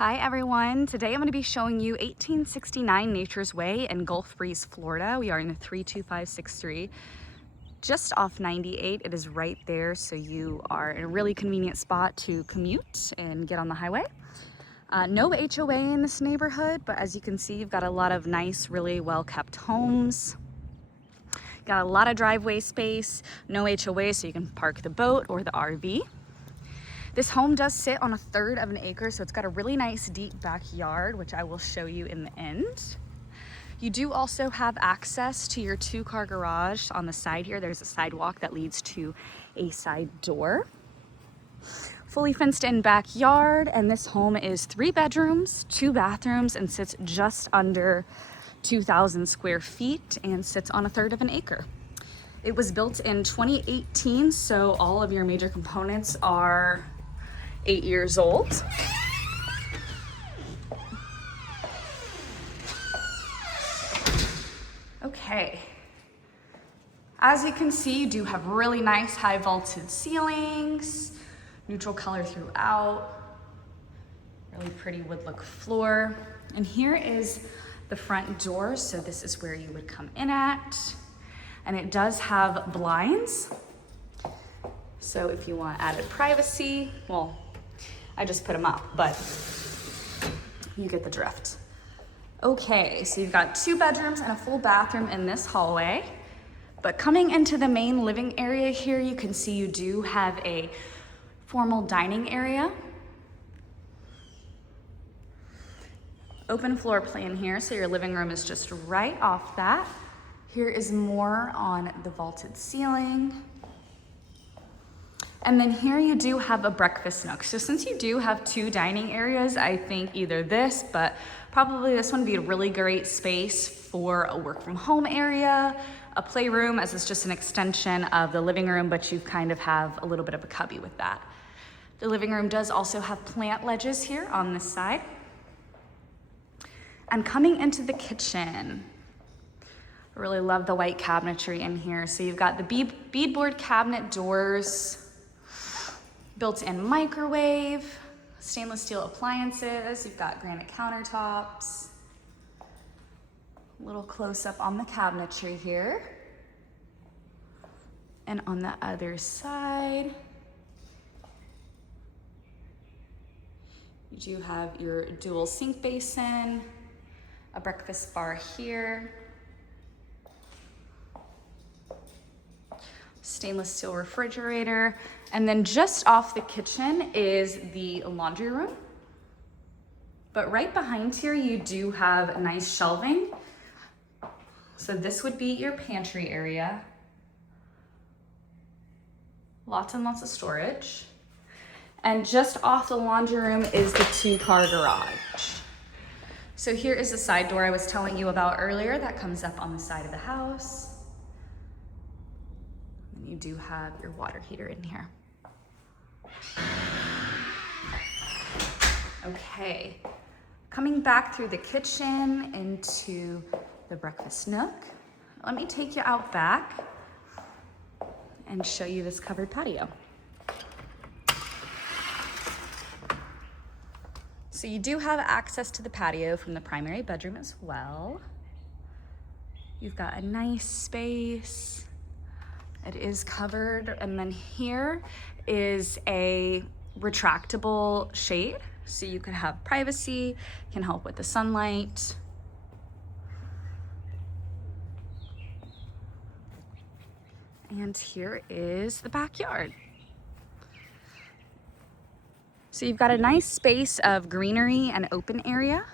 Hi everyone, today I'm going to be showing you 1869 Nature's Way in Gulf Breeze, Florida. We are in 32563, just off 98. It is right there, so you are in a really convenient spot to commute and get on the highway. No HOA in this neighborhood, but as you can see, you've got a lot of nice, really well-kept homes. Got a lot of driveway space, no HOA, so you can park the boat or the RV. This home does sit on 1/3 of an acre, so it's got a really nice deep backyard, which I will show you in the end. You do also have access to your 2-car garage on the side here. There's a sidewalk that leads to a side door. Fully fenced in backyard, and this home is 3 bedrooms, 2 bathrooms, and sits just under 2,000 square feet and sits on 1/3 of an acre. It was built in 2018, so all of your major components are 8 years old. Okay. As you can see, you do have really nice high vaulted ceilings, neutral color throughout, really pretty wood look floor. And here is the front door. So this is where you would come in at. And it does have blinds. So if you want added privacy, well, I just put them up, but you get the drift. Okay, so you've got 2 bedrooms and a full bathroom in this hallway. But coming into the main living area here, you can see you do have a formal dining area. Open floor plan here, so your living room is just right off that. Here is more on the vaulted ceiling. And then here you do have a breakfast nook. So since you do have 2 dining areas, I think either this, but probably this one would be a really great space for a work from home area, a playroom, as it's just an extension of the living room, but you kind of have a little bit of a cubby with that. The living room does also have plant ledges here on this side. And coming into the kitchen, I really love the white cabinetry in here. So you've got the beadboard cabinet doors, built-in microwave, stainless steel appliances. You've got granite countertops. A little close-up on the cabinetry here. And on the other side, you do have your dual sink basin, a breakfast bar here, stainless steel refrigerator, and then just off the kitchen is the laundry room. But right behind here, you do have nice shelving. So this would be your pantry area. Lots and lots of storage. And just off the laundry room is the 2-car garage. So here is the side door I was telling you about earlier that comes up on the side of the house. You do have your water heater in here. Okay, coming back through the kitchen into the breakfast nook. Let me take you out back and show you this covered patio. So you do have access to the patio from the primary bedroom as well. You've got a nice space. It is covered, and then here is a retractable shade, so you could have privacy, can help with the sunlight. And here is the backyard. So you've got a nice space of greenery and open area.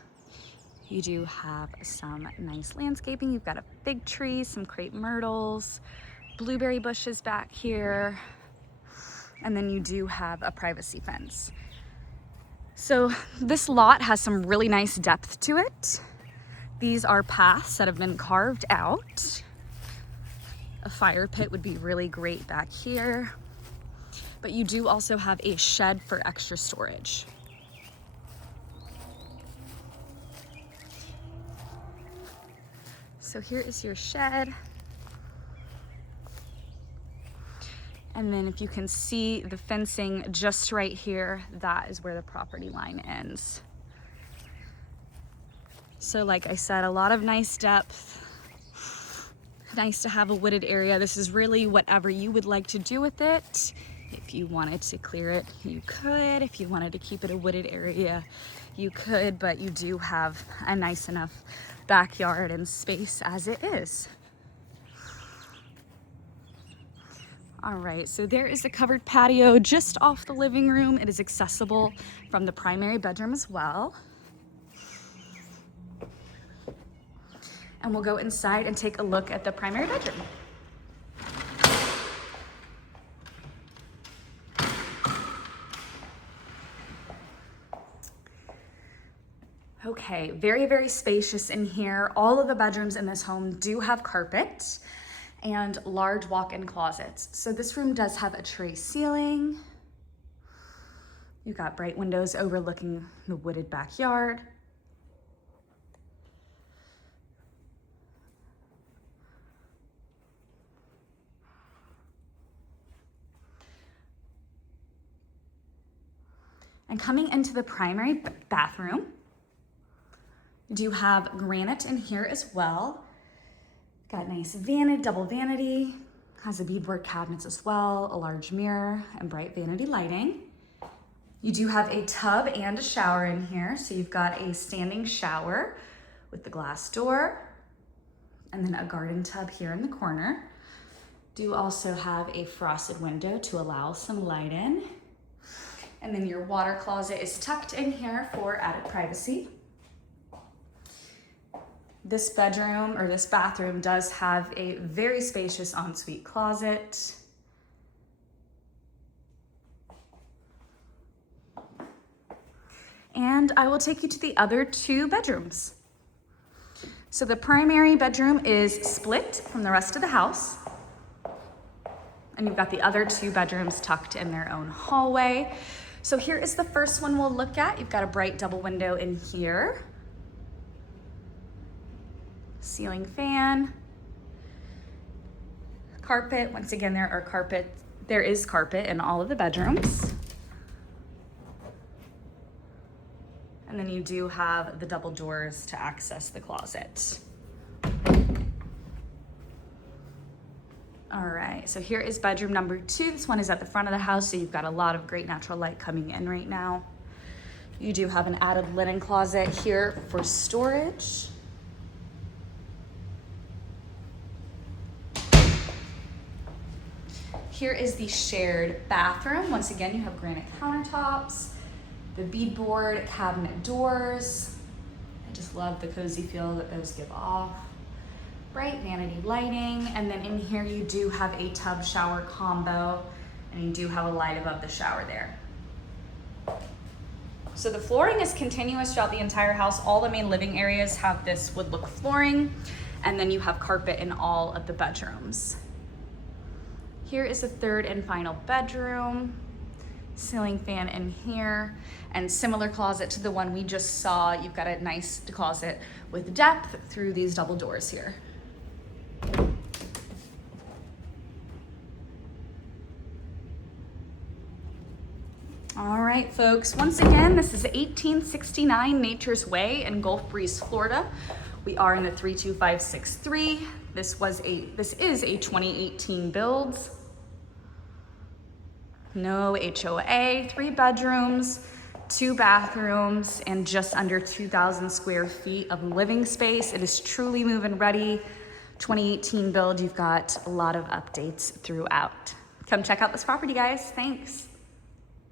You do have some nice landscaping. You've got a big tree, some crepe myrtles, blueberry bushes back here, and then you do have a privacy fence. So this lot has some really nice depth to it. These are paths that have been carved out. A fire pit would be really great back here, but you do also have a shed for extra storage. So here is your shed. And then if you can see the fencing just right here, that is where the property line ends. So like I said, a lot of nice depth. Nice to have a wooded area. This is really whatever you would like to do with it. If you wanted to clear it, you could. If you wanted to keep it a wooded area, you could, but you do have a nice enough backyard and space as it is. All right, so there is a covered patio just off the living room. It is accessible from the primary bedroom as well. And we'll go inside and take a look at the primary bedroom. Okay, very, very spacious in here. All of the bedrooms in this home do have carpet and large walk-in closets. So this room does have a tray ceiling. You've got bright windows overlooking the wooded backyard. And coming into the primary bathroom, you do have granite in here as well. Got nice vanity, double vanity, has a beadboard cabinets as well, a large mirror, and bright vanity lighting. You do have a tub and a shower in here. So you've got a standing shower with the glass door, and then a garden tub here in the corner. Do also have a frosted window to allow some light in. And then your water closet is tucked in here for added privacy. This bedroom or this bathroom does have a very spacious ensuite closet. And I will take you to the other two bedrooms. So the primary bedroom is split from the rest of the house. And you've got the other two bedrooms tucked in their own hallway. So here is the first one we'll look at. You've got a bright double window in here. Ceiling fan. Carpet. Once again, there is carpet in all of the bedrooms. And then you do have the double doors to access the closet. All right, so here is bedroom number 2. This one is at the front of the house, so you've got a lot of great natural light coming in right now. You do have an added linen closet here for storage. Here is the shared bathroom. Once again, you have granite countertops, the beadboard cabinet doors. I just love the cozy feel that those give off. Bright vanity lighting, and then in here you do have a tub shower combo, and you do have a light above the shower there. So the flooring is continuous throughout the entire house. All the main living areas have this wood look flooring, and then you have carpet in all of the bedrooms. Here is the third and final bedroom. Ceiling fan in here, and similar closet to the one we just saw. You've got a nice closet with depth through these double doors here. All right, folks, once again, this is 1869 Nature's Way in Gulf Breeze, Florida. We are in the 32563. This is a 2018 build. No HOA, 3 bedrooms, 2 bathrooms, and just under 2,000 square feet of living space. It is truly move-in ready. 2018 build. You've got a lot of updates throughout. Come check out this property, guys. Thanks.